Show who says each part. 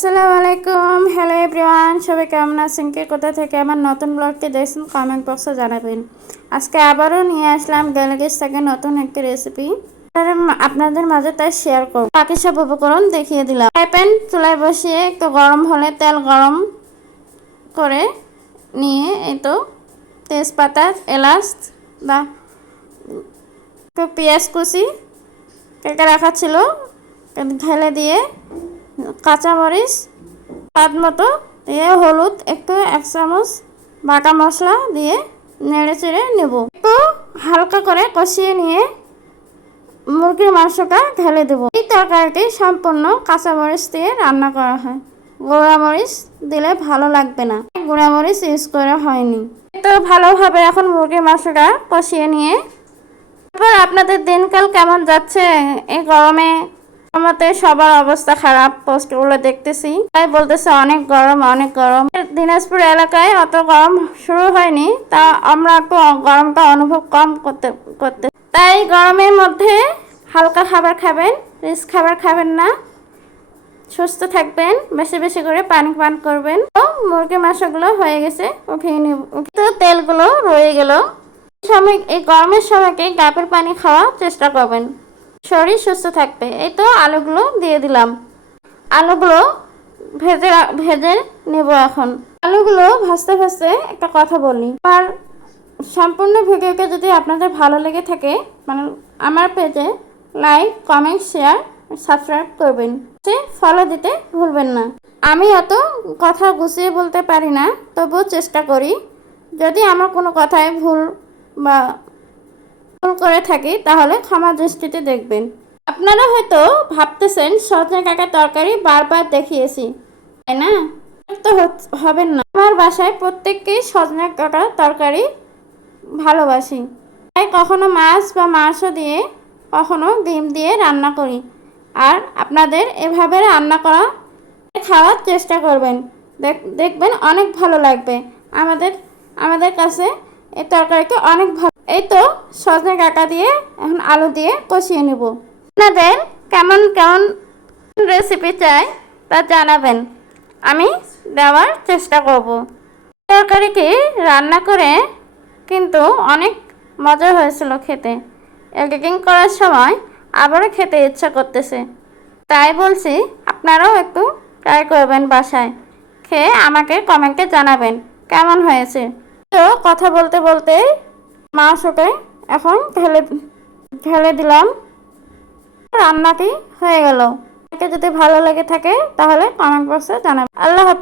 Speaker 1: আসসালামু আলাইকুম। Hello everyone সবাই কেমন আছেন? কে কোথা থেকে আমার নতুন ব্লগটি দেখছেন কমেন্ট বক্সে জানাবেন। আজকে আবারও নিয়ে আসলাম গ্যালারিস থেকে নতুন একটি রেসিপি আপনাদের মাঝে তাই শেয়ার করব। বাকি সব উপকরণ দেখিয়ে দিলাম। ফ্রাই প্যান চুলায় বসিয়ে একটু গরম হলে তেল গরম করে নিয়ে এই তো তেজপাতা, এলাচ, বা একটু পেঁয়াজ কুচি কেটে রাখা ছিল। ঢেলে দিয়ে কাঁচামরিচ, স্বাদ মতো। দিয়ে হলুদ একটু, এক চামচ বাটা মশলা দিয়ে নেড়ে চেড়ে নেব। একটু হালকা করে কষিয়ে নিয়ে মুরগির মাংসটা ঢেলে দেবো। এই তরকারিটি সম্পূর্ণ কাঁচামরিচ দিয়ে রান্না করা হয়। গোড়ামরিচ দিলে ভালো লাগবে না। গোড়ামরিচ ইউজ করা হয়নি। তো ভালোভাবে এখন মুরগির মাংসটা কষিয়ে নিয়ে, তারপর আপনাদের দিনকাল কেমন যাচ্ছে? এই গরমে আমাতে সবার অবস্থা খারাপ, পোস্টগুলো দেখতেছি। তাই বলতেছে, অনেক গরম অনেক গরম। দিনাজপুর এলাকায় অত গরম শুরু হয়নি। তা আমরা একটু গরমটা অনুভব কম করতে করতে। তাই গরমের মধ্যে হালকা খাবার খাবেন রিচ খাবার খাবেন না। সুস্থ থাকবেন, বেশি বেশি করে পানি পান করবেন। তো মুরগির মাংসগুলো হয়ে গেছে, উঠিয়ে নিব। তো তেলগুলো রয়ে গেল। সময়, এই গরমের সময়কে গাপের পানি খাওয়া চেষ্টা করবেন? শরীর সুস্থ থাকবে। এই তো আলুগুলো দিয়ে দিলাম। আলুগুলো ভেজে ভেজে নেব এখন। আলুগুলো ভাজতে ভাজতে একটা কথা বলি। আর সম্পূর্ণ ভিডিওকে যদি আপনাদের ভালো লেগে থাকে মানে আমার পেজে লাইক, কমেন্ট, শেয়ার, সাবস্ক্রাইব করবেন। সে ফলো দিতে ভুলবেন না। আমি এত কথা গুছিয়ে বলতে পারি না, তবুও চেষ্টা করি। যদি আমার কোনো কথায় ভুল বা করে থাকি, তাহলে ক্ষমা দৃষ্টিতে দেখবেন। আপনারা হয়তো ভাবতেছেন, সজনে কাকা তরকারি বারবার দেখিয়েছি। তাই না? তো হবেন না। আমার বাসায় প্রত্যেককেই সজনে কাকা তরকারি ভালোবাসি। তাই কখনো মাছ বা মাংস দিয়ে, কখনো ডিম দিয়ে রান্না করি। আর আপনাদের এভাবে রান্না করা, খাওয়ার চেষ্টা করবেন। দেখবেন অনেক ভালো লাগবে। আমাদের আমাদের কাছে এই তরকারিকে অনেক ভালো এই তো, সজনে কাটা দিয়ে এখন আলু দিয়ে কষিয়ে নেব। আপনাদের কেমন কেমন রেসিপি চাই তা জানাবেন। আমি দেওয়ার চেষ্টা করব। তরকারিকে রান্না করে? কিন্তু অনেক মজা হয়েছিল খেতে। এডিটিং করার সময় আবারও খেতে ইচ্ছা করতেছে। তাই বলছি, আপনারাও একটু ট্রাই করবেন বাসায়। খেয়ে আমাকে কমেন্টে জানাবেন, কেমন হয়েছে? তো কথা বলতে বলতে মাংসকে এখন ঢেলে ঢেলে দিলাম। রান্নাটি হয়ে গেল। যদি ভালো লেগে থাকে, তাহলে কমেন্ট বক্সে জানাবেন। আল্লাহ হাফেজ।